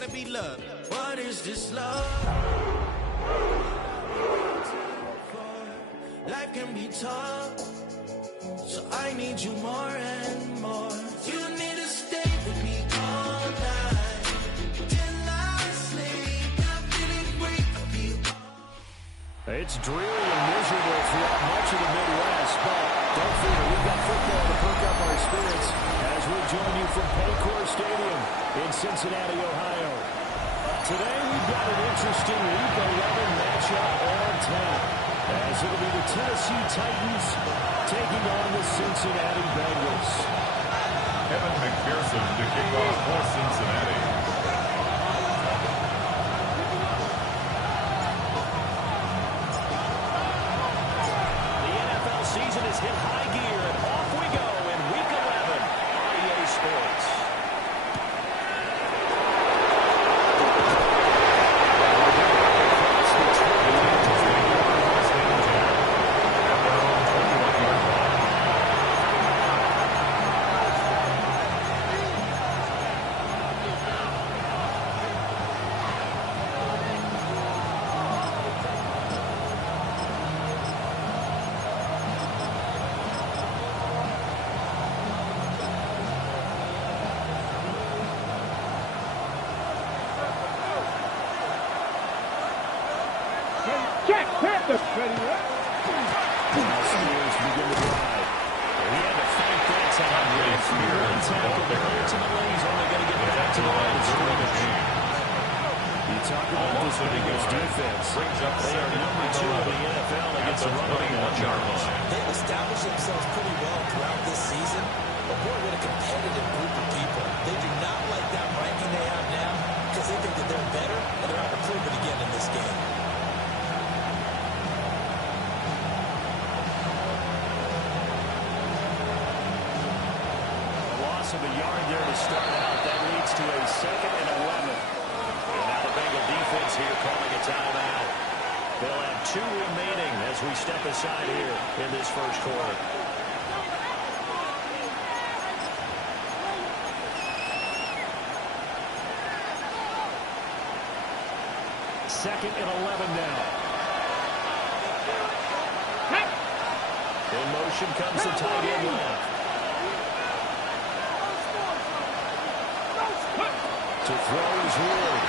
gotta be love. What is this love? Life can be tough, so I need you more and more. You need to stay with me all night till I sleep. I'm feeling great for you. It's dreary and miserable throughout much of the Midwest, but don't fear, we've got football to perk up our spirits as we join you from Paycor Stadium in Cincinnati, Ohio. Today we've got an interesting Week 11 matchup on tap, as it'll be the Tennessee Titans taking on the Cincinnati Bengals. Kevin McPherson to kick off for Cincinnati. Season is hit high gear, and off we go in Week 11 on EA Sports. Check, Panthers. Ready, right? Spears begin to drive. He had to fight that time with Spear and tackle, but ultimately he's only going to get back to the line of scrimmage. You talk about this Bengals defense. They are number 2 in the NFL against the running yards. They've established themselves pretty well throughout this season, but boy, what a competitive group of people. They do not like that ranking they have now because they think that they're better and they're out to prove it again in this game. Of a yard there to start out. That leads to a 2nd and 11. And now the Bengal defense here calling a timeout. They'll have 2 remaining as we step aside here in this first quarter. Second and 11 now. In motion comes the tight end left. To throw is Ward.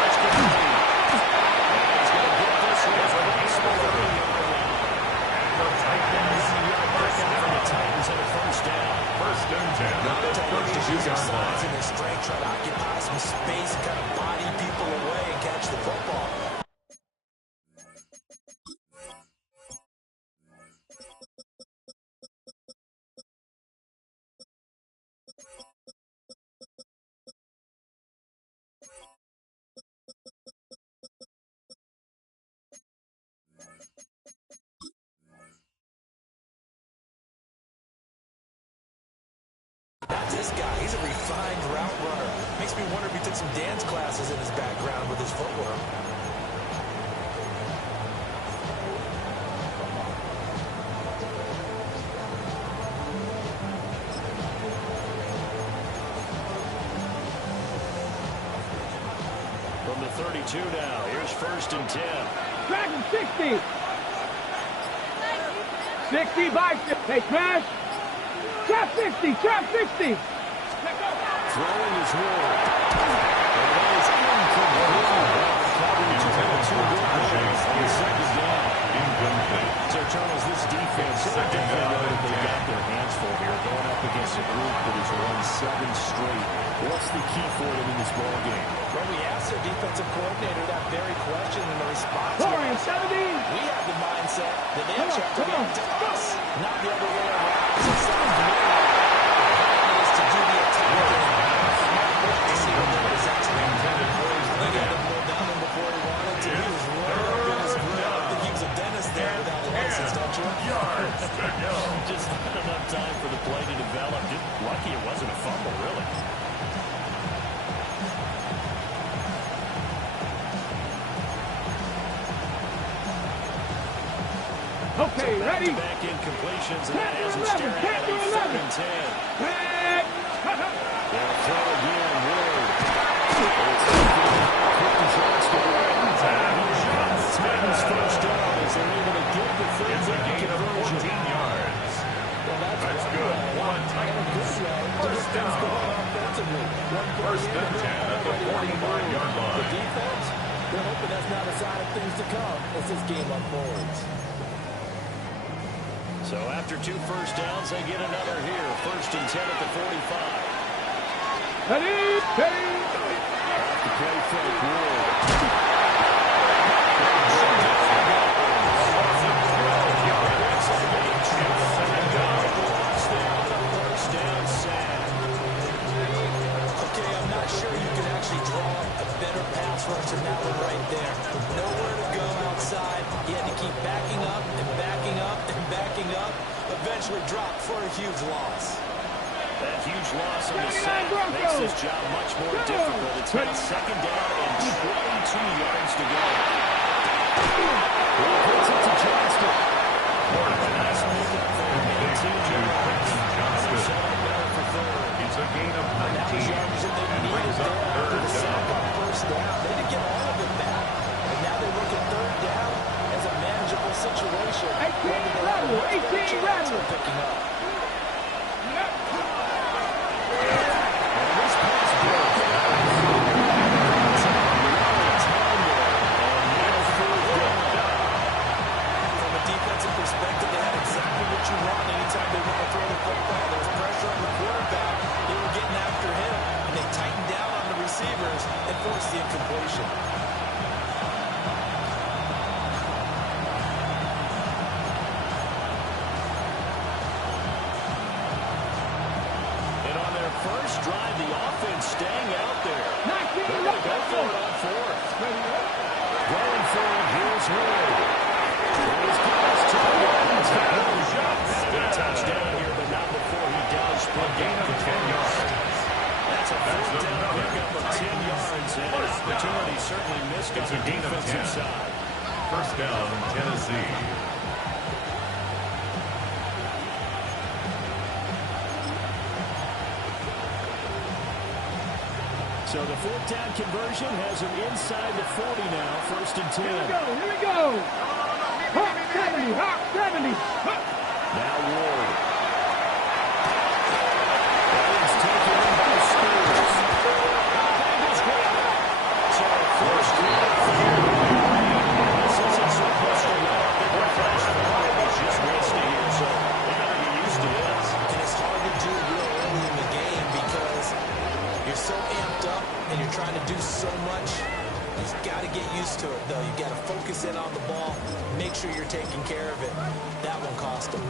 That's going to be. And he's going to get this one for the yard line. For Titans, for the Titans at a first down. First and 10. Now they're going to use their size and their strength, try to occupy some space, kind of body people away and catch the football. That's this guy. He's a refined route runner. Makes me wonder if he took some dance classes in his background with his footwork. From the 32 now, here's 1st and 10. Dragon 60. 60 by 50. Hey, Smash. Trap 60. Trap 60. Throwing is Ward. And that is incomplete. Coverage of the 2 good plays on the 2nd down. Incomplete. So, Charles, this defense, I think they know that they've got their hands full here, going up against a group that has won 7 straight. What's the key for them in this ball game? Well, we asked their defensive coordinator that very question, and the response was, 70. we have the mindset that they have to be to us, not the other way around. So it sounds to me like the plan is to do the attack game. To see what there is actually intended plays. They got to pull down him before he wanted to. He was right up in his grill. I think he was a dentist there without a license, don't you? Yards to go. Just not enough time for the play to develop. Just lucky it wasn't a fumble, really. Okay, so ready? Back in completions, and that hasn't stared at him. 3rd and 10. They'll throw again. Ward defensively. First and 10 at the 45-yard line. The defense, they're hoping that's not a sign of things to come as this game unfolds. So after 2 first downs, they get another here. First and 10 at the 45. Ready, ready. The play fake, Ward. Okay, I'm not sure you can actually draw a better pass rush than that one right there. Nowhere to go outside. He had to keep backing up and backing up and backing up. Eventually dropped for a huge loss. That huge loss on the sack makes this job much more difficult. It's now second down and 22 yards to go. He puts it to Johnston. Nice pickup there. 18 yards. It's a gain of 19 That was yards that they and needed brings up there third after the sack down. on first down. They didn't get all of it back. And now they look at third down as a manageable situation. 18 rattle, 18 rattle. Picking up. Perspective, they had exactly what you want anytime they want to throw the football. There was pressure on the quarterback. They were getting after him, and they tightened down on the receivers and forced the incompletion. And on their first drive, the offense staying out there. They're 19 going to go for it on fourth. Going for it, here's Ward. Touchdown here, but not before he does. A gain of 10 yards. That's a fourth down pickup of 10 yards, and an opportunity certainly missed on the defensive side. First down, Tennessee. So the fourth down conversion has him inside the 40 now, first and 10. Here we go. Hawk 70, Hawk 70. Now Ward. That is taken in by Spears. So first down. This isn't supposed to let up the flash forward. He's just wasting here, so they got to get used to this. And it's hard to do real early in the game because you're so amped up and you're trying to do so much. You've got to get used to it, though. You've got to focus in on the ball, make sure you're taking care of it. That one cost them.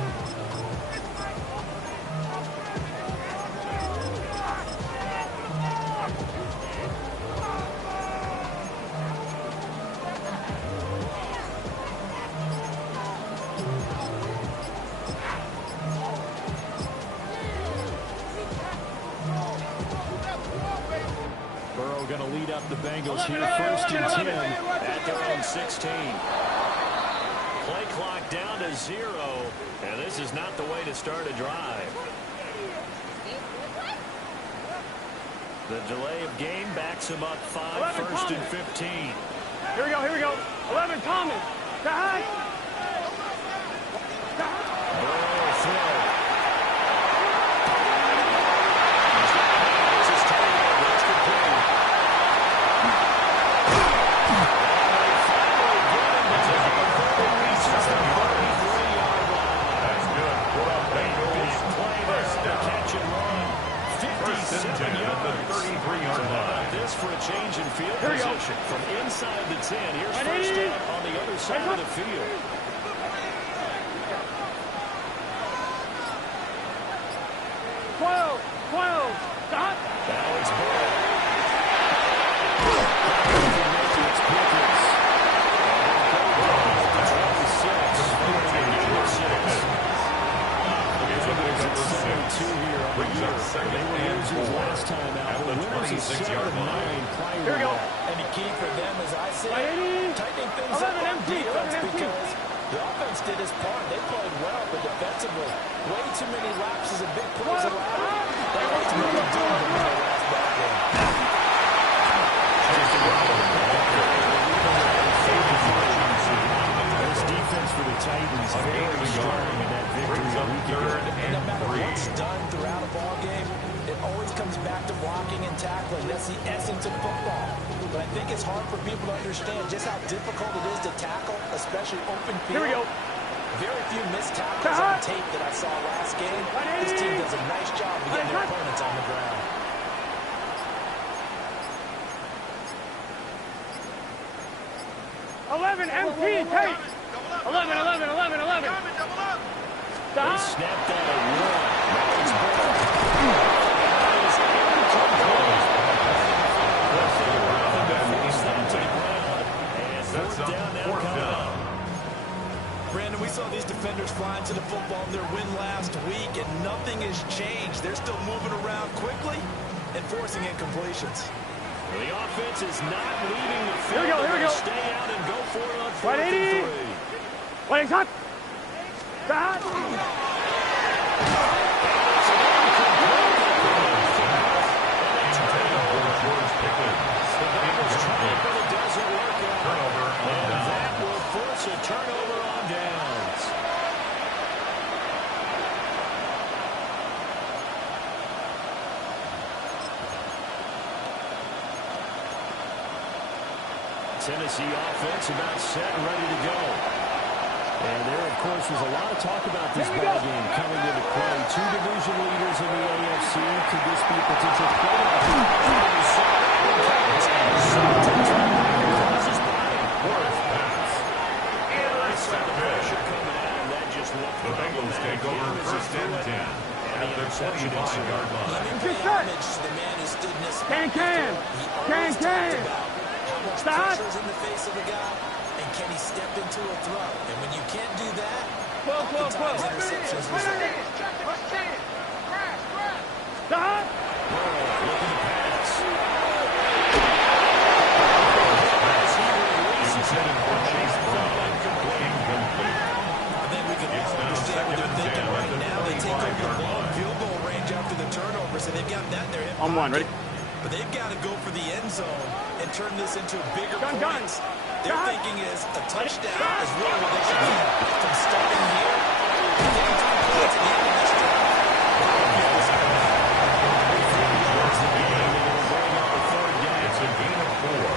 Burrow going to lead up the Bengals here, first and 10 at their own 16. Play clock down to 0, and this is not the way to start a drive. The delay of game backs him up 5, first and 15. Here we go, here we go. 11, Thomas. Burrow throw. For a change in field position from inside the 10. Here's first down on the other side of the field. 12, stop. Now it's Burrow. They were losers last time out. The winners is 7-9 prior. Here we go. And the key for them, as I say, tightening things up 11 on empty, defense 11 empty. because the offense did its part. They played well, but defensively, way too many lapses and big plays allowed. They ultimately doomed them in their last ball game. This defense for the Titans very strong in that victory. And no matter what's done throughout a ball game, it always comes back to blocking and tackling. That's the essence of football. But I think it's hard for people to understand just how difficult it is to tackle, especially open field. Here we go. Very few missed tackles on tape that I saw last game. This team does a nice job of getting their opponents on the ground. MP tape. 11. They snapped out a one. Now it's ball. Brandon, we saw these defenders fly into the football in their win last week, and nothing has changed. They're still moving around quickly and forcing incompletions. Well, the offense is not leaving the field. Here we go. Stay out and go for it on 4th and 3. Waiting, hot. That will force a turnover on downs. Tennessee offense about set and ready to go. And there, of course, was a lot of talk about this ball game coming into play. Two division leaders in the AFC. Could this be a potential playoff? The Bengals take over 1st and 10 at the 25-yard line. The man who stood in this Can. how much pressure is in the face of a guy, and can he step into a throw? And when you can't do that, oftentimes interceptions result. Stop. Looking to pass. Intended for Chase Brown. Incomplete. I think we can all understand what they're thinking right now. They take over the ball in field goal range after the turnover, so they've got that in their hip On one, ready? But they've got to go for the end zone and turn this into bigger Gun. points. Their thinking is a touchdown is really what they should get. From starting here, getting 3 points at the end of this drive. It's a gain of 4.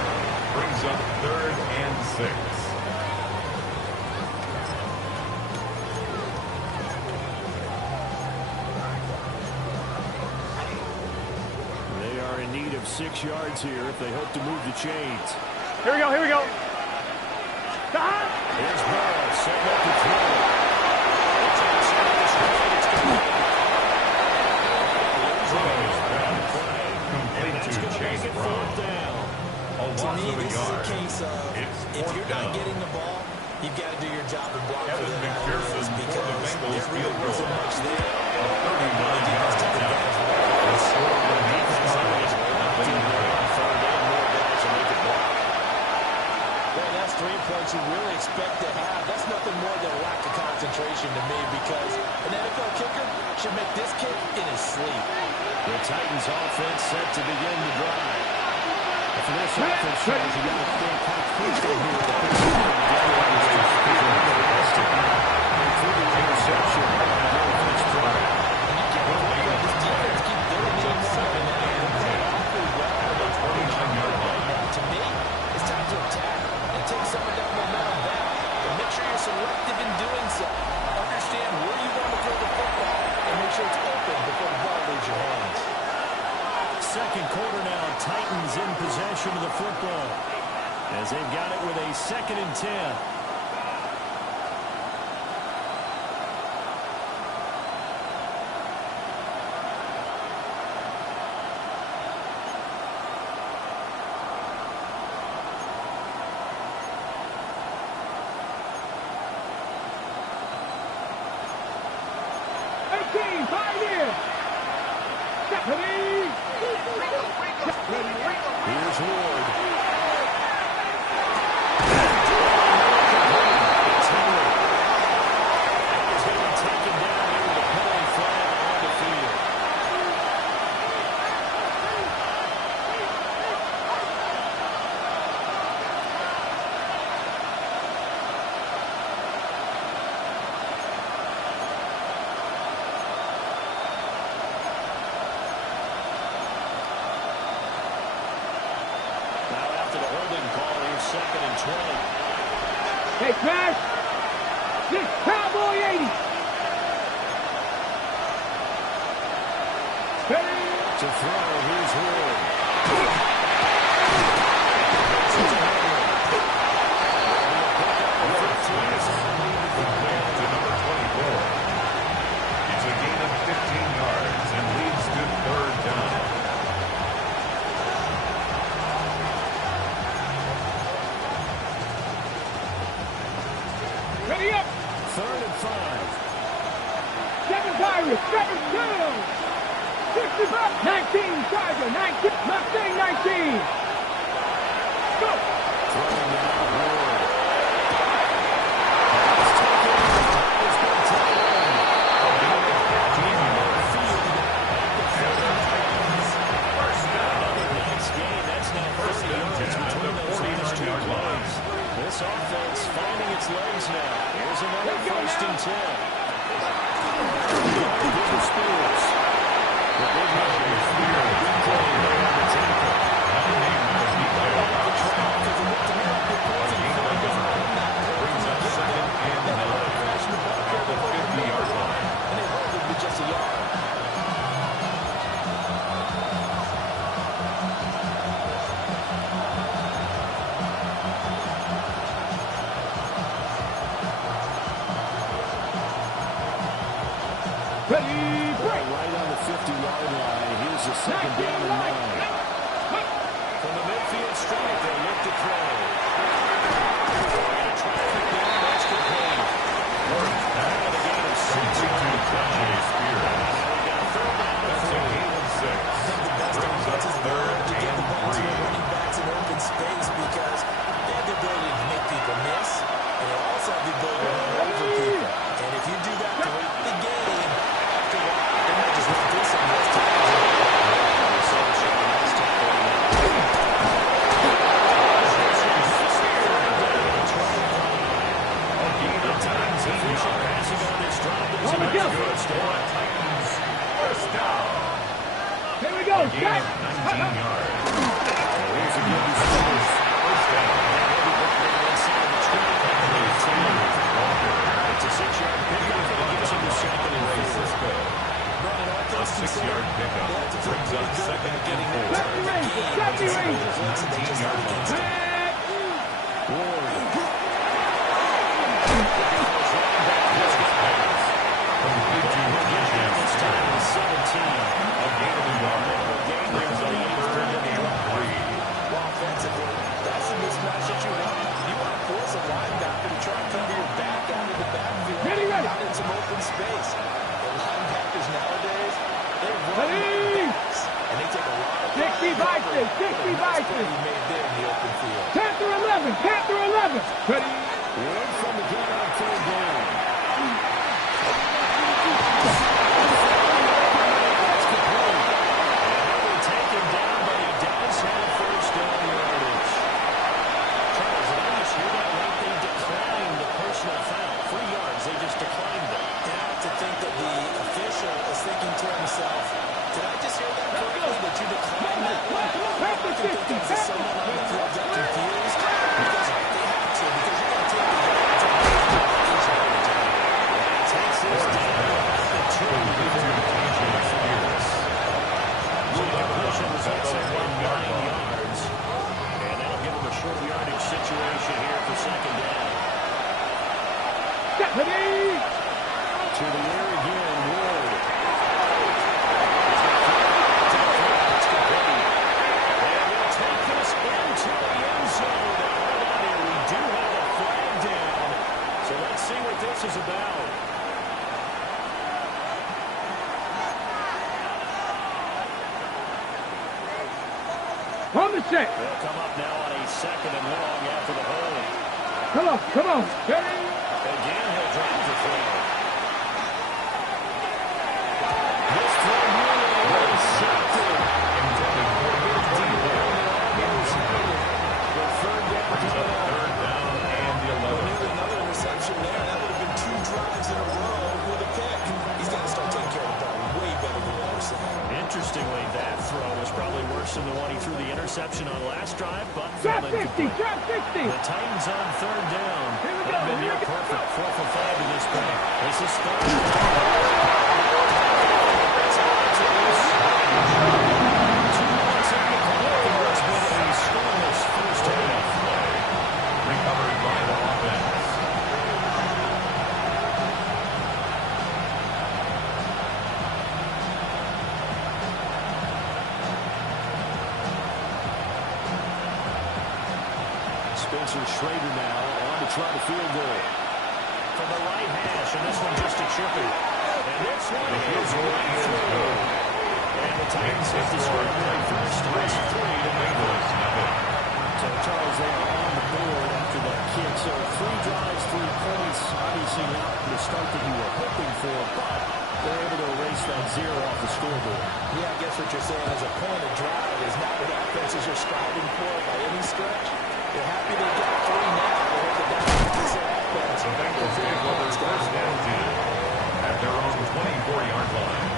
Brings up 3rd and 6. They are in need of 6 yards here if they hope to move the chains. Here we go. Stop. Here's Burrow, setting up the throw. Complete to Chase Brown. To me, this is a case of if you're not getting the ball, you've got to do your job and block for Evan them. McPherson for the Because Bengals there really field goal. wasn't much there. A 39-yard attempt. The score of the half time. Well, that's 3 points you really expect to have. That's nothing more than a lack of concentration to me, because an NFL kicker should make this kick in his sleep. The Titans offense set to begin the drive. And for this offense, Charles, you got to think how crucial here that this is going to get including the interception on the first drive. And you can't wait for this defense keep doing it awfully well. To me, it's time to attack and take some of that momentum back. But make sure you're selective in doing so. Understand where you want to throw the football and make sure it's open before the ball leaves your hands. Second quarter now, Titans in possession of the football as they've got it with a 2nd and 10. Here's Ward. 2nd and 20. Hey, Smash. This Cowboy 80. To throw, here's Wood. To number 24. It's a gain of 15 yards and leads to 3rd down. Ready up. 3rd and 5. 7 Pirates. 7 2. 65, 19, Tiger, 19, Mustang, 19. Go. Throwing now, Wood. This offense finding its legs now. Here's another 1st and 10. Good Spears. The big man is Spears. Brings up 2nd and 9 at the 50-yard line. And they hold it with just a yard. Ready, break. Right on the 50-yard line. Here's the 2nd down and 9. From the midfield stripe, they look to throw. And a traffic down, that's complete. Out of the game of 62 touches, Spears. That's a gain of 6. Brings up 3rd and 3. Running backs in open space because they have the ability to make people miss, and they also have the ability to run over people. And if you do that to win the game, after a while, they might just run through some of those tackles. First down. Here we go. Gain of 19 yards. Here's a good Spears. First down. It's a 6-yard pickup. It gives him the 2nd and 4. A 6-yard pickup brings up 2nd and 4. 19-yard line. Complete to Williams. This time it's 17. A gain of a yard. Brings up 3rd and 3. Offensively, that's the mismatch that you want. You want to force a linebacker to try and come to your back out of the backfield. Ready. Out in some open space. The linebackers nowadays, they run Ready. backs, and they take a lot of 60 Vices, 60 Vices. you made there in the open field. Panther 11, Panther 11. Ready. Wood from the gun on 3rd down. That's complete. He'll be taken down, but he does have 1st down yardage. Charles, did I just hear that right? They declined the personal foul. 3 yards, they just declined it. You have to think that the official is thinking to himself, did I just hear that correctly, that you declined that? I can think that someone on the field got confused because they have to, because you're going to take the yards and each yardage out. That takes us down at the 2. Spears. So the push results in 9 yards. And that'll give him a short yardage situation here for 2nd down. Ready. To the air again, Wood. And he'll take this into the end zone. Hold on here, we do have a flag down. So let's see what this is about. On the set. They'll come up now on a 2nd and long after the hold. Come on. Ready. Again, he'll drop the throw. This throw really intercepted. Intended for the 24. The 3rd down. Brings up 3rd down and the 11. Another interception there. That would have been 2 drives in a row with a pick. He's got to start taking care of the ball way better than what we're saying. Interestingly, that throw was probably worse worse than the one he threw the interception on last drive, but Drop 50, drop 50. the Titans on third down. Here we go, They've been here near we go. perfect, 4 for 5 to this point. This is third. Recovered by the offense. Spencer Schrader now on to try the field goal. From the right hash, and this one just a chippy. And this one is right through. And the Titans hit the score right first. It's 3 to Bengals. So, Charles, they are on the board after that kick. So, 3 drives, 3 points. Obviously not the start that you were hoping for, but they're able to erase that 0 off the scoreboard. Yeah, I guess what you're saying is a point of drive is not what offenses are striving for by any stretch. They're happy they got 3 now. They hope that that's the offense. The Bengals take over first down 10 at their own 24-yard line.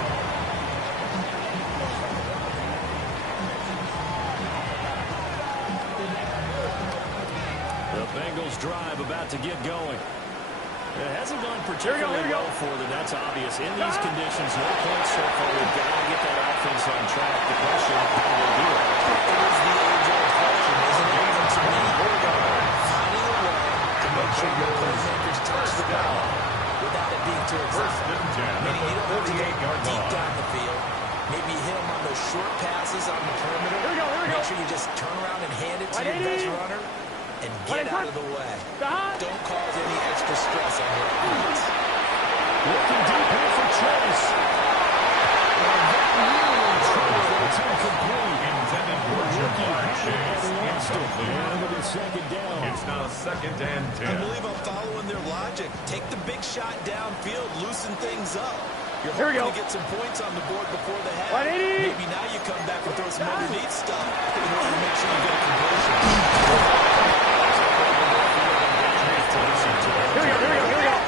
The Bengals drive about to get going. It hasn't gone particularly well for them. That's obvious. In these conditions, no points so far. They've got to get that offense on track. The question, how do they do it? It is the age-old question, isn't it? And to me, finding a way to make sure your playmakers touch the ball without it being too exhausting. Meaning you don't have to go deep down the field. Maybe you hit them on those short passes on the perimeter. Make sure you just turn around and hand it to your best runner and get out of the way. Don't cause any extra stress on your opponents. Looking deep here for Chase. It's incomplete. Intended for Jamar Chase. Incomplete. Second down. It's now 2nd and 10. I believe I'm following their logic. Take the big shot downfield, loosen things up. You're hoping to get some points on the board before the half. Maybe now you come back and throw some underneath stuff in order to make sure you get a completion. Here we go.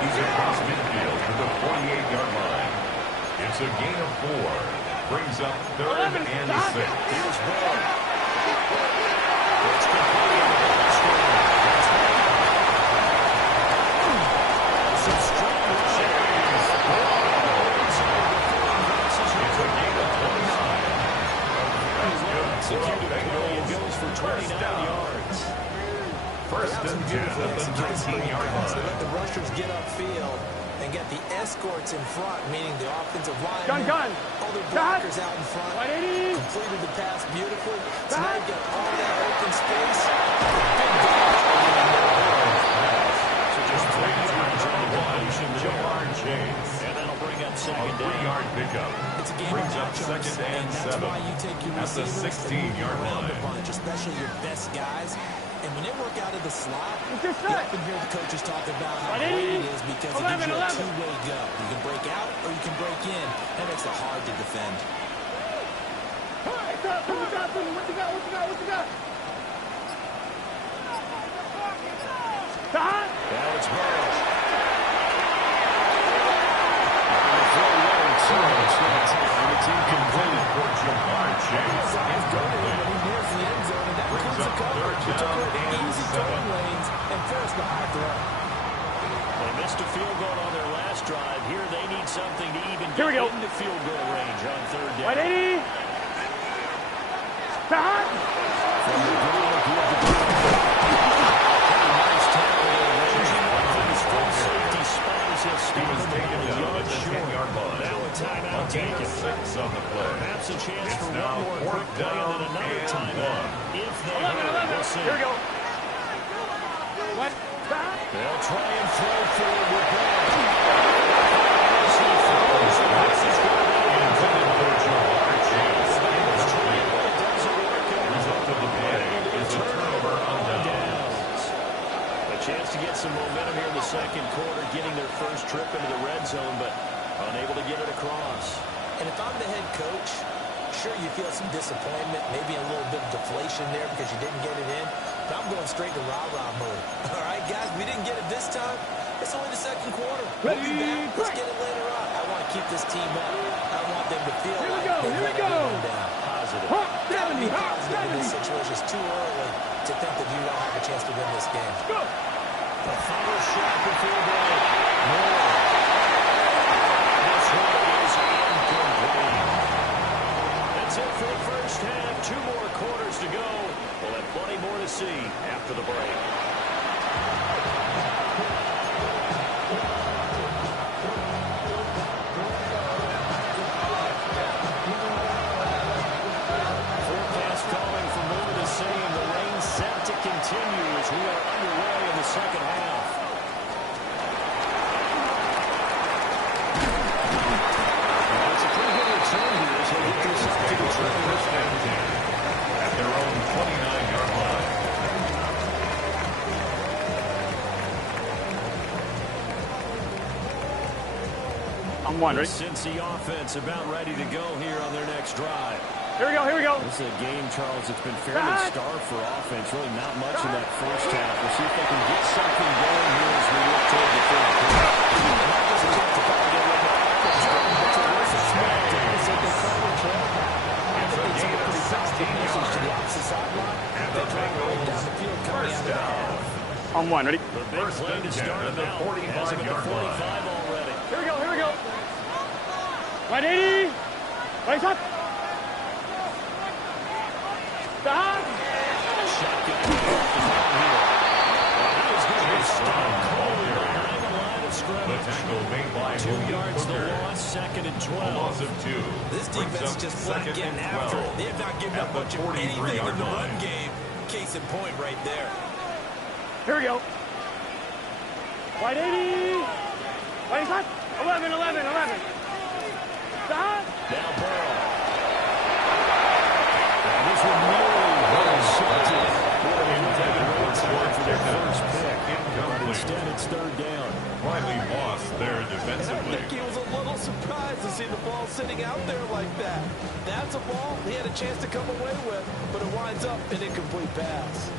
He's across midfield to the 48-yard line. It's a gain of 4. Brings up 3rd and 6. Here's Ball. It's complete. Some strong rushing. It's a gain of 29. Executed play and goes for 29 yards. First and 10 at the 19-yard So line. let the rushers get upfield and get the escorts in front, meaning the offensive line. Other blockers out in front. Completed the pass beautifully. So now you get all that open space. So just 3 yards on the completion. Jamar Chase. And that'll bring up A second down. 3-yard pickup. It's a game Brings of up matchups, 2nd and that's 7 why you take your at the receivers 16-yard around the line. bunch, especially your best guys. And when they work out of the slot, you often hear the coaches talk about how great it is because it gives you a two-way go. You can break out or you can break in. That makes it hard to defend. Now it's Burrow. It's incomplete. For Jamar Chase. Brings up 3rd down and 7. And forced the high throw. They missed a field goal on their last drive. Here they need something to even get into field goal range on 3rd down. From the green, nice tackle there. Ranging up from his full safety spot as he'll stop him Taken a down yard at the short. 10-yard line. Now a timeout A gain taken. of 6 on the play. Perhaps a chance It's for now one more 4th quick play and down then another and timeout. 1. If they hurry, we'll see. They'll try and throw forward with Ball. Intended for Jamar Chase. Result of the play is a turnover on downs. A chance to get some momentum here in the second quarter, getting their first trip into the red zone, but unable to get it across. And if I'm the head coach, sure you feel some disappointment, maybe a little bit of deflation there because you didn't get it in. But I'm going straight to rah-rah mode. All right, guys, we didn't get it this time. It's only the second quarter. We'll be back. Let's get it later on. I want to keep this team up. I want them to feel like they're going to be down. Positive. be positive in this situation. It's too early to think that you don't have a chance to win this game. The final shot before break. More. This one is incomplete. That's it for the first half. 2 more quarters to go. We'll have plenty more to see after the break. Continue as we are underway in the second half. Well, it's a pretty good return here as they get this up to the first and 10 at their own 29-yard line. I'm wondering. The Cincy offense about ready to go here on their next drive. Here we go, here we go. This is a game, Charles, that's been fairly starved for offense. Really not much in that first half. We'll see if they can get something going here as we look toward the third quarter. It's a gain of 16 yards. And the Bengals first down. On one, ready? The big play to start at the 45-yard line. Already. Here we go, here we go. Right 80. Right up. Stop. Shotgun here. He is going to be strong cold behind the line of scrimmage. The tackle made by 2 yards the loss, second and 12. A loss of 2. This defense just not getting after it. They have not given up much of anything in the run game. Case in point right there. Here we go. Right 80. Right up. 11, 11, 11. Stop. Now Burrow. This one nearly well-shotted. For their first pick. But instead, it's third down. Slightly lost there I defensively. think he was a little surprised to see the ball sitting out there like that. That's a ball he had a chance to come away with, but it winds up an incomplete pass.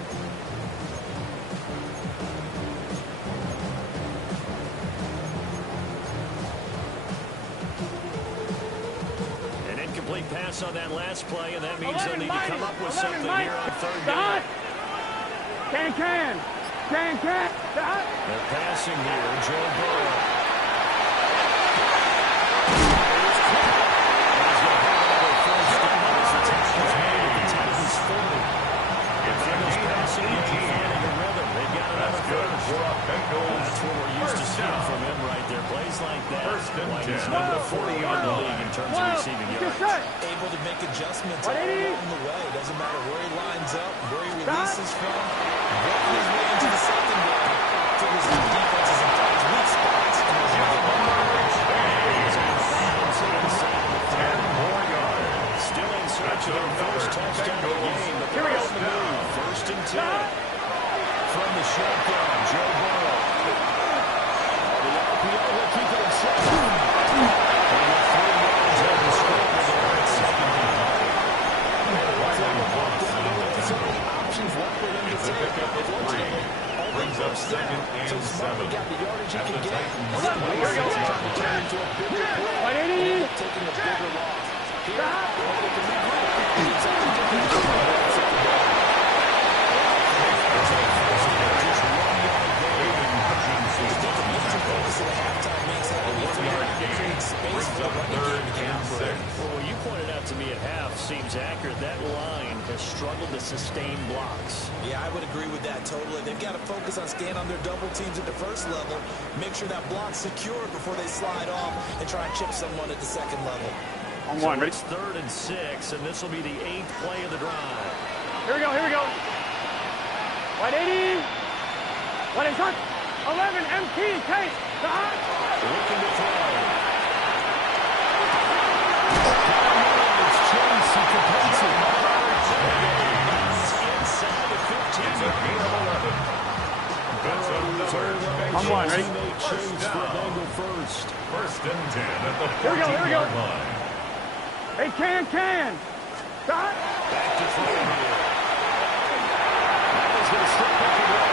An incomplete pass on that last play, and that means they'll need to come up with something here on third down. Can. Stop. They're passing here, Joe Burrow. That's what we're used to seeing from him right there. Plays like that. Why he's number 40-yard league in terms of receiving yards. Able to make adjustments all along the way. Doesn't matter where he lines up, where he releases from. Working his way into the secondary. Figures out defenses and finds weak spots. And there's a Still in search of their first touchdown of the game, but they're on the move. First and 10. From the shotgun, Joe Burrow. The RPO will keep it at 7. And with 3 yards on the scoreboard there at second down. Options left for them to take. Brings up second and 7. got the yardage he can get. Here we go. Taking a bigger loss. Well, you pointed out to me at half, seems accurate. That line has struggled to sustain blocks. Yeah, I would agree with that totally. They've got to focus on staying on their double teams at the first level, make sure that block's secured before they slide off and try and chip someone at the second level. On one, ready? It's 3rd and 6, and this will be the 8th play of the drive. Here we go. Right 80. What is that? 11, MTK. Stop. Looking to throw. It's Chase. He completes it. Inside the 15. It's a gain of 11. That's another On one, ready? Chase for Bengal first. First and 10 at the Here we go. 14-yard line. Hey, can. Stop. Back to throw here. Now he's going to step back and run.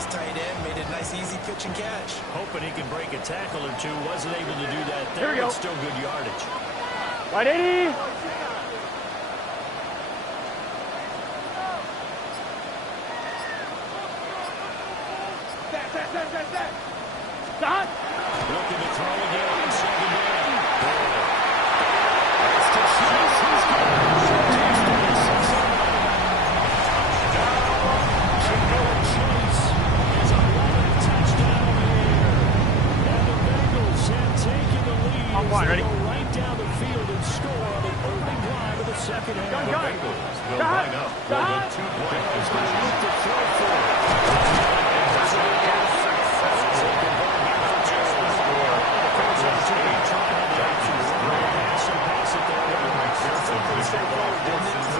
this tight end, made it a nice, easy pitch and catch. Hoping he can break a tackle or two. Wasn't able to do that Here there, we go. but still good yardage. Right 80. Stop. Looking to throw again on second down. Ready? Right down the field and score on the opening drive of the second half. The Bengals will line up for the 2-point conversion.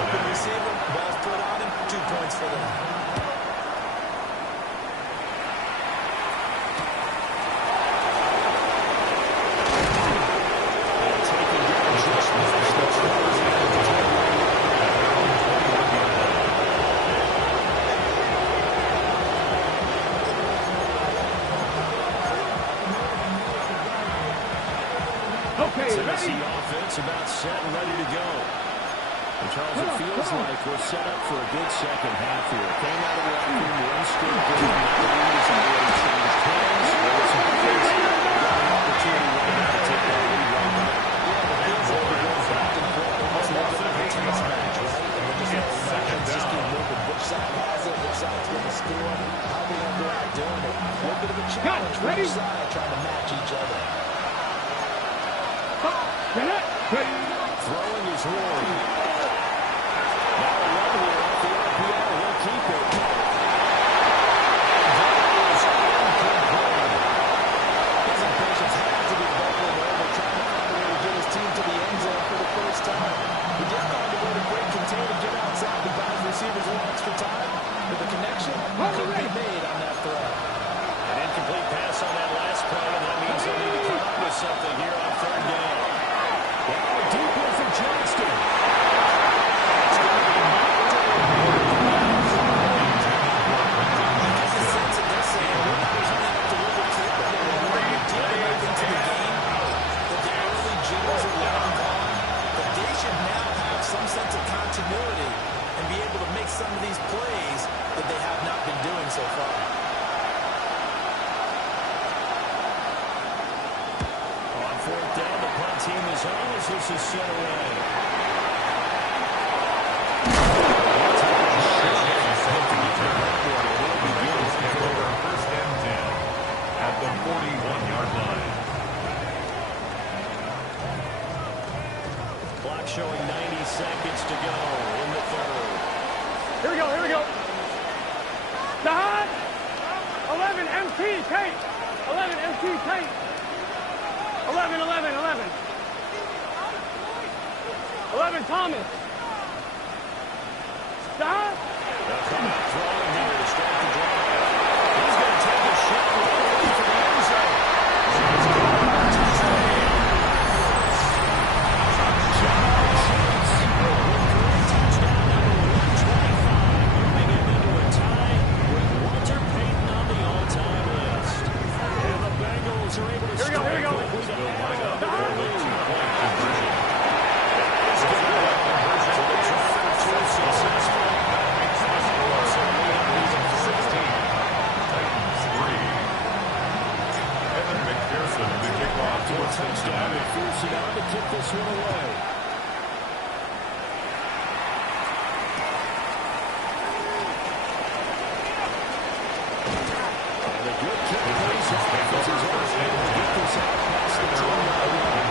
Open receiver, ball's put on him, 2 points for them. Tennessee offense about set and ready to go. And Charles, it feels like we're set up for a good second half here. Came out of the locker room, one score game. Now the lead has already changed hands. There was some defense here. They've got an opportunity right now to take that lead right back. Almost like a tennis match, right? And we're just keep moving. Which side has it? Which side's going to score? How are we going to go out doing it? A little bit of a challenge for each side trying to match each other. Throwing his horn. Now a run here off the RPO. He'll keep it. His impatience had to be buckled over, trying to find a way to get his team to the end zone for the first time. He did find a way to break contain and get outside the guys' receivers a little extra time, but the connection couldn't be made on that throw. An incomplete pass on that last play, and that means they'll need to come up with something here on third down. Deep one for Johnston. Some sense of continuity and be able to make some of these plays that they have not been doing so far. On fourth down, the punt team is on as this is set away. First and 10 at the 41-yard line. Clock showing 90 seconds to go in the third. Here we go, here we go. Stop. 11 MT Tate. 11 MT Tate. 11, 11, 11. 11 Thomas. Stop. They'll come out throwing here to start the drive. He's going to take a shot right away for the end zone. Touchdown, McPherson on to kick this one away. And a good kick pays off as he's able to get this out past the 10-yard line.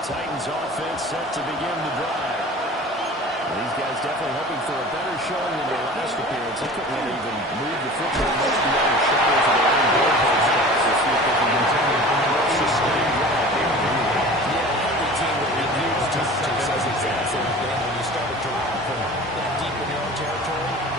Titans offense set to begin the drive. These guys definitely hoping for a better showing than their last appearance. They couldn't really even move the football much beyond the shadows of their own goalpost. So see if they can continue to sustain drive. Yeah, every team would be used to says exactly when you started to run from that deep in your own territory.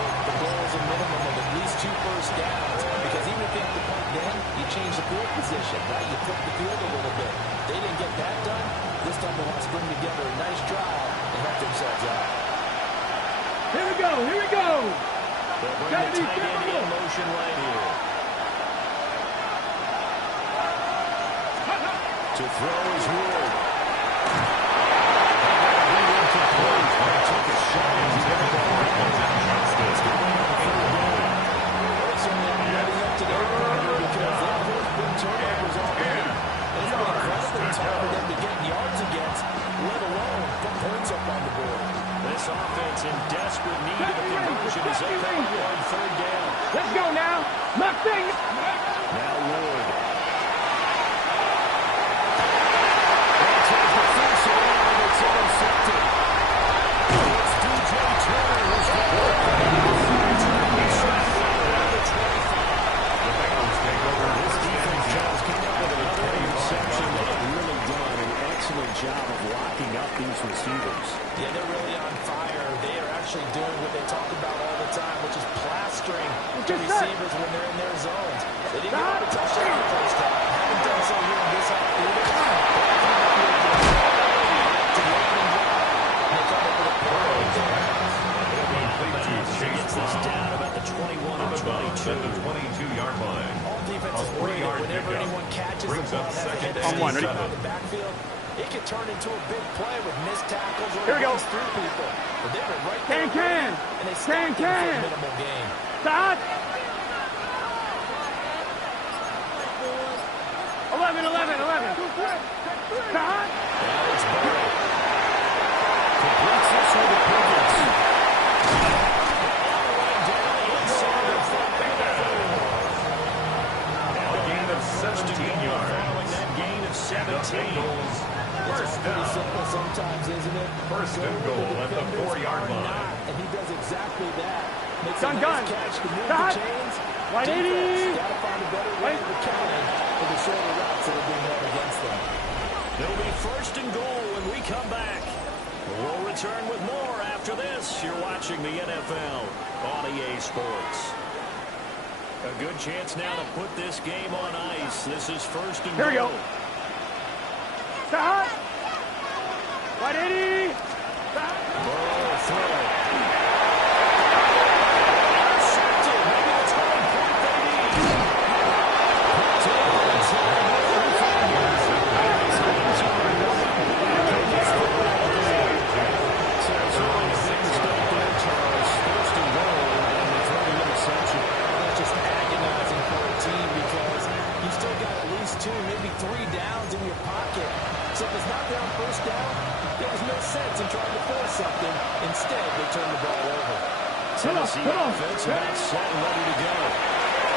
done, this time they want to string together a nice drive and help themselves out. Here we go, here we go. They'll bring the tight end in motion right here. To throw is Wood. Took a shot and typical Ravens injustice. Turnovers already. It's been incredibly tough for them to get yards against, let alone put points up on the board. This offense in desperate need of a conversion is up on third down. Let's go now. Nothing. Now Wood. It's intercepted. It's DJ Turner who's got this defense, Charles, came up with another interception. They've really done an excellent job of locking up these receivers. Yeah, they're really on fire. They are actually doing what they talk about all the time, which is plastering the receivers when they're in their zones. They didn't get a touchdown in the first half. Haven't done so here in this half either. Gets this down about the 21 and 22. At the 22-yard line. All defenses worry that whenever anyone catches the ball, second on the backfield, it can turn into a big play with missed tackles or runs through people. But they were right there, and they stopped it for a minimal gain. Stop. 11. Stop. Alex Burrow completes this with a pivot. Now a gain of 17 yards. Following that gain of 17. First Pretty down. simple sometimes, isn't it? First and goal at the 4-yard line. And he does exactly that. Makes Done. a nice catch to move the chains. Right, Defense got to find a better way of accounting for the shorter routes that are being held against them. It'll be first and goal when we come back. We'll return with more after this. You're watching the NFL on EA Sports. A good chance now to put this game on ice. This is first and goal. Here we go. Stop. Right, 80. Stop. Burrow throw. Tennessee offense about set and ready to go.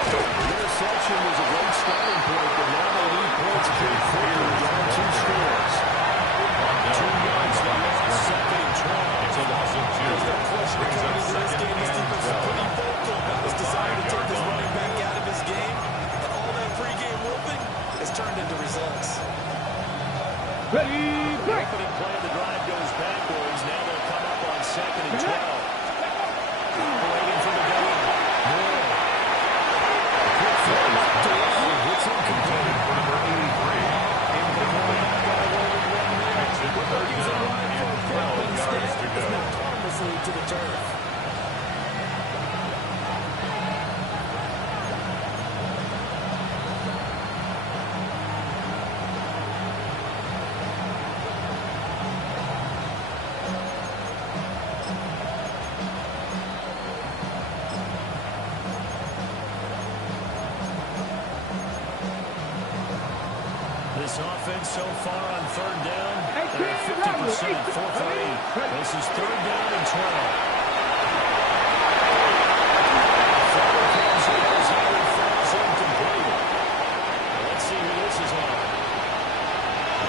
The interception was a great starting point, but now they need points to get quickly down 2 scores. 2 yards left, second and 12. It's a loss of 2. There's no question that coming into this game, this defense is pretty vocal about his desire to take his running back out of his game, and all that pregame whooping has turned into results. Ready, break. Opening play of the drive goes backwards. Now they'll come up on second and 12. Operating from the gun. Moore. Quick throw. It's incomplete. For number 83. Exit with third down and 12 yards to go. Harmlessly to the turf. This offense so far on third down, they're at 50%, 4 for 8. This is third down and 12. Let's see who this is on.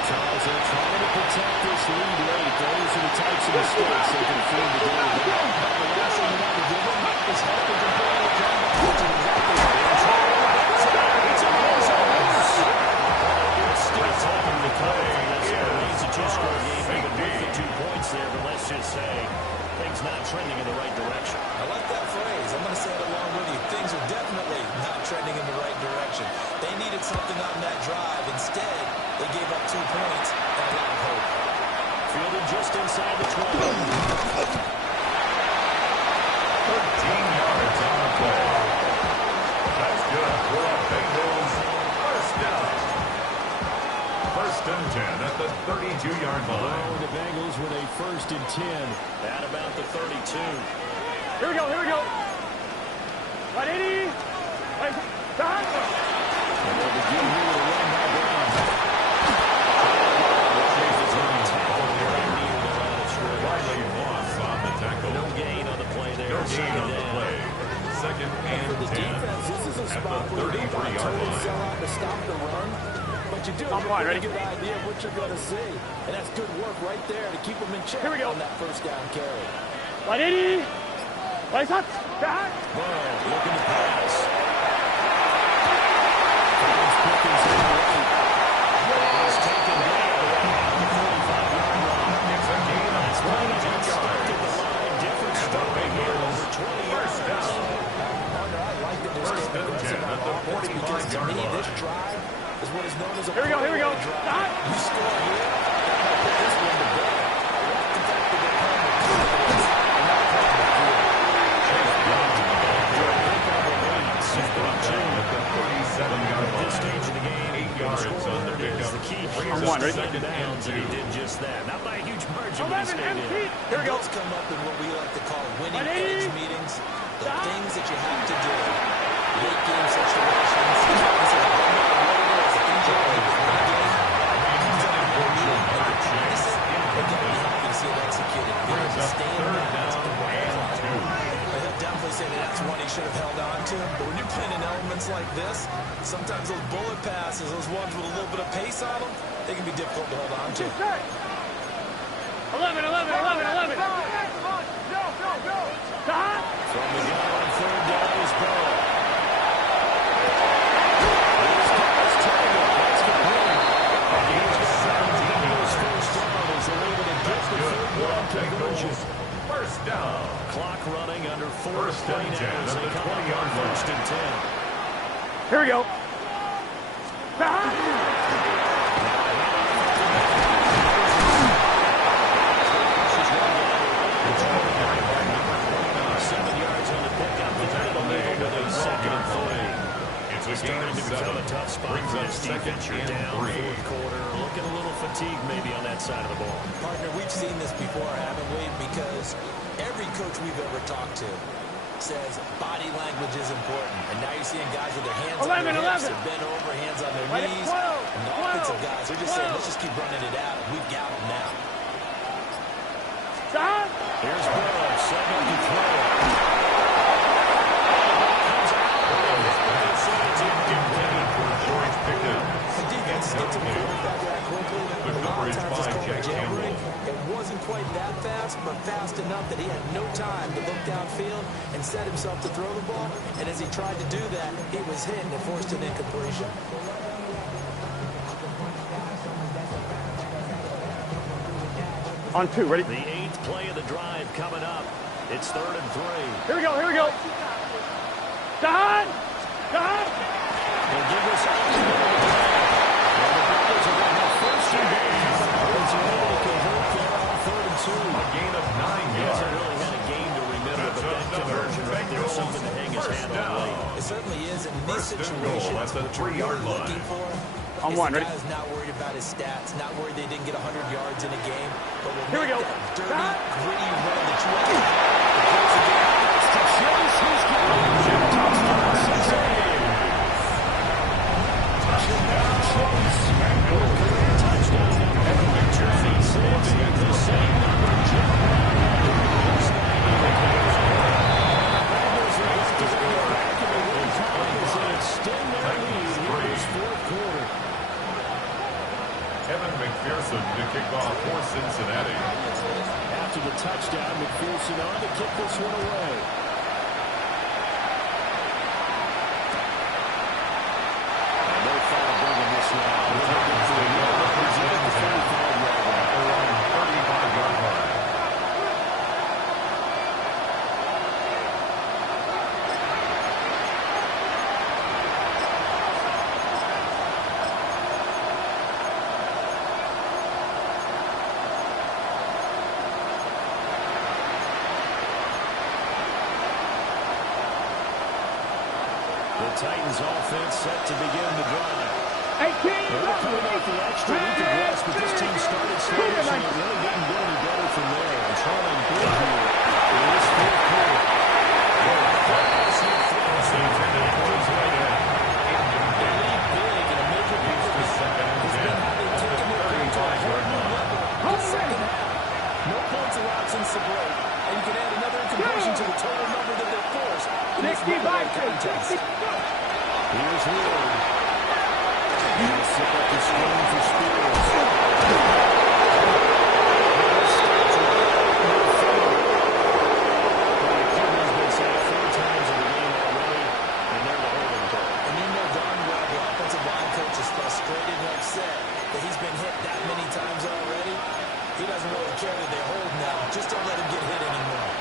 Charles, they're trying to protect this lead late. Those are the types of mistakes they can afford to do. The last thing you want to give them is help them complete the job, which is exactly what they're trying to do. Still taking the cover for this. It's a 2-score game, even with the 2 points there. But let's just say things not trending just inside the 20. 13 yards on the play. That's good for a Bengals first down. First and 10 at the 32-yard line. The Bengals with a first and 10 at about the 32. Here we go, here we go. 180. Stop. And they'll begin here with a run by Brown. Riley Moss on the tackle. No gain on the play there. No gain on the play. Second and 10 This is a at spot the where you don't 33-yard totally line. sell out to stop the run, but you do have a ready? good idea of what you're going to see. And that's good work right there to keep them in check Here we go. on that first down carry. 180. Right shot. Back. Burrow looking to pass. Finds Pickens in the right. He's taken down at the 45-yard line. It's a gain of 22 yards. The line, different story here, over 20 First yards. down. Partner, I like that they're First staying and 10 aggressive at on the offense because to 45-yard me, line. this drive is what is known as a Here we go, here we go. drive. Stop. You score here, that might put this one to bed. I like the fact that they're playing with confidence and not playing with fear. At the 37-yard At this line. stage of the game, 8 yards on the pickup. the key Brings here up is second second and downs, and he 2. did just that. Not by a huge margin, but he 11 stayed in. empty. Here we go. Those come up in what we like to call winning 180. edge meetings. The Stop. things that you have to do. Late game situations. This is no matter what it is. Enjoy the game. Comes out of your meeting and you practice it. They're going to be happy to see it executed. You Brings have to up stay in third bounds. down and 2. I'll definitely say that that's one he should have held on to. But when you're playing in elements like this, sometimes those bullet passes, those ones with a little bit of pace on them, they can be difficult to hold on to. 11, 11, 11, 11. Go. Stop. From the gun on third down is Burrow. Here's Taylor. That's complete. And he's got 17 Eagles first down as they're able to get the third down conversion. First down. Clock running under 4 First and 10 as at they the come up 20-yard on line. first and 10. Here we go. Stop. Starting to become a tough spot for this defense. You're down fourth quarter, looking a little fatigued maybe on that side of the ball. Partner, we've seen this before, haven't we? Because every coach we've ever talked to says body language is important. And now you're seeing guys with their hands on their hips, they're bent over, hands on their knees. And the offensive guys are just saying, let's just keep running it out. We've got them now. Stop. Here's Burrow, second to throw. The defense gets a quarterback that quickly. A lot of times it's called a jailbreak. It wasn't quite that fast, but fast enough that he had no time to look downfield and set himself to throw the ball. And as he tried to do that, he was hit and it forced an incompletion. On 2, ready? The 8th play of the drive coming up. It's 3rd and 3. Here we go. Stop. They'll give us the Bengals are going to have first and goal. Birds are able to convert there on 3rd and 2. A gain of 9 He yards. hasn't really had a game to remember, but that conversion right there is something to hang his hat on late. It certainly is. In these First and goal situations, at the what you're 3-yard really line. looking for On is 1, the ready? guy who's not worried about his stats, not worried they didn't get 100 yards in a game, but will Here we make go. that dirty, Stop. gritty run that you want to have to close the game. To Chase, he's getting touchdown, Cincinnati. Touchdown, Chase. Career touchdown number 36. The same number Jim Brown had last night. Bengals are able to score back in the win columns and extend their lead in this fourth quarter. Evan McPherson to kick off for Cincinnati. After the touchdown, McPherson on to kick this one away. The Titans offense set to begin the drive. 18. They're coming off the extra week of rest, but this team started sluggish, and it really didn't get any better from there. And trying big here in this fourth quarter. No points allowed since the break, and you can add another incompletion to the total number that they've forced in this contest. Here's Ward. He'll set up the screen for Spears. Cuban's been sacked 4 times in the game already, and they're the holding call. And you know darn well the offensive line coach is frustrated and upset that he's been hit that many times already. He doesn't really care that they hold now. Just don't let him get hit anymore.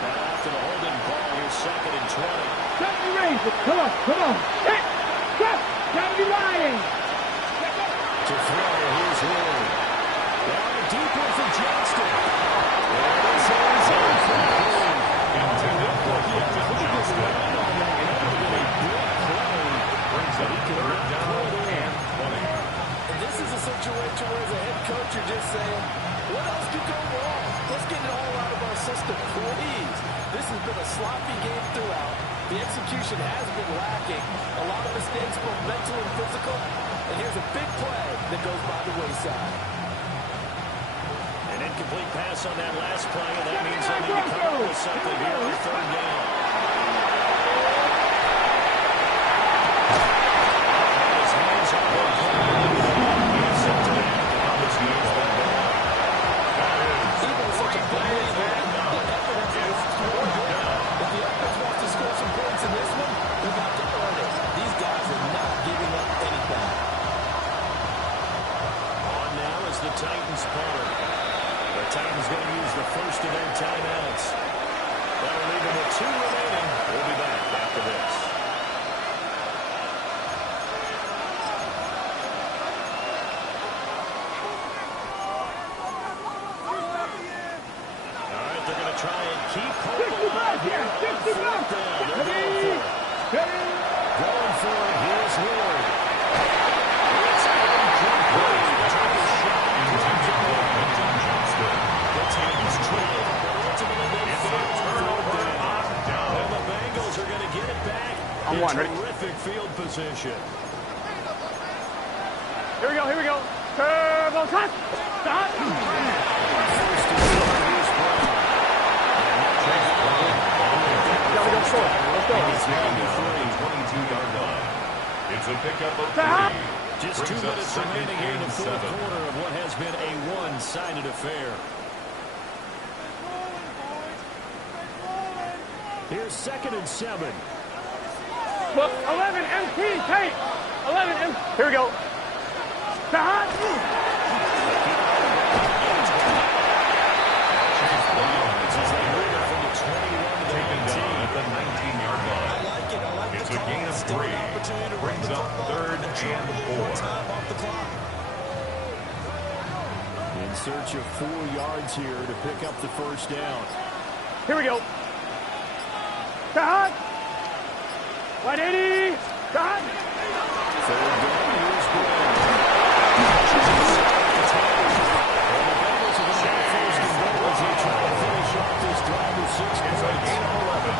Now after the holding call, here's 2nd and 20. Set the range. Come on, come on. Hit. Step. Gotta be lying. To throw, here's Ward. Down deep one for Johnston. There it is. Intended for Johnston. Brings up 3rd down and 20. And this is a situation where, as a head coach, you're just saying, what else could go wrong? Let's get it all out of our system, please. This has been a sloppy game throughout. The execution has been lacking. A lot of mistakes, both mental and physical. And here's a big play that goes by the wayside. An incomplete pass on that last play, and that means they'll need to come up with something here on 3rd down. His hands are on the He's set to the Thomas knows the ball. Even with such a play as that, the effort is scored down. If the offense wants to score some points in this one, they've got to earn it. These guys are not giving up anything. On now is the Titans punter. The Titans going to use the first of their timeouts. That'll leave them with 2 remaining. We'll be back after this. All right, they're going to try and keep hope alive here on 4th down. They're going for it. Going for it. Here's Ward. It's incomplete. Took a shot. Intended for Johnston. The Titans trail, but ultimately they fail on 4th down. And the Bengals are going to get it back in terrific field position. Here we go, here we go. Curve on cut. Stop. First and 10, here's Brown. Let's go. He's down to 22-yard line. It's a pickup of 3. Just 2 minutes remaining here in the 4th quarter of what has been a one-sided affair. Here's 2nd and 7. Look, 11 MT tape. 11 MT. Here we go. Stop. Taken down at the 19-yard line. I like it. It's a gain of 3. Brings up 3rd and 4. Time off the clock. In search of 4 yards here to pick up the first down. Here we go. Stop. 180. Stop. 3rd down, here's Brown. And the Bengals are going to have first and goal as they try to finish off this drive with 6 It's a points. gain of 11.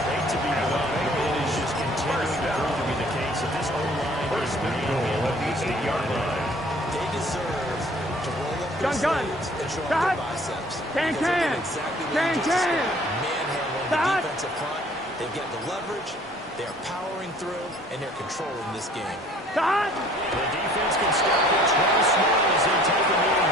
Hate to be blunt, but it is just continuing to prove to be the case that this O-line is First and goal at the 8-yard line. They deserve to roll up their Gun. sleeves and show off their biceps. Can. Because they did exactly what you just described. Manhandling the Stop. defensive front. They've got the leverage. They're powering through, and they're controlling this game. Stop. The defense can stop it twice more as they take a lead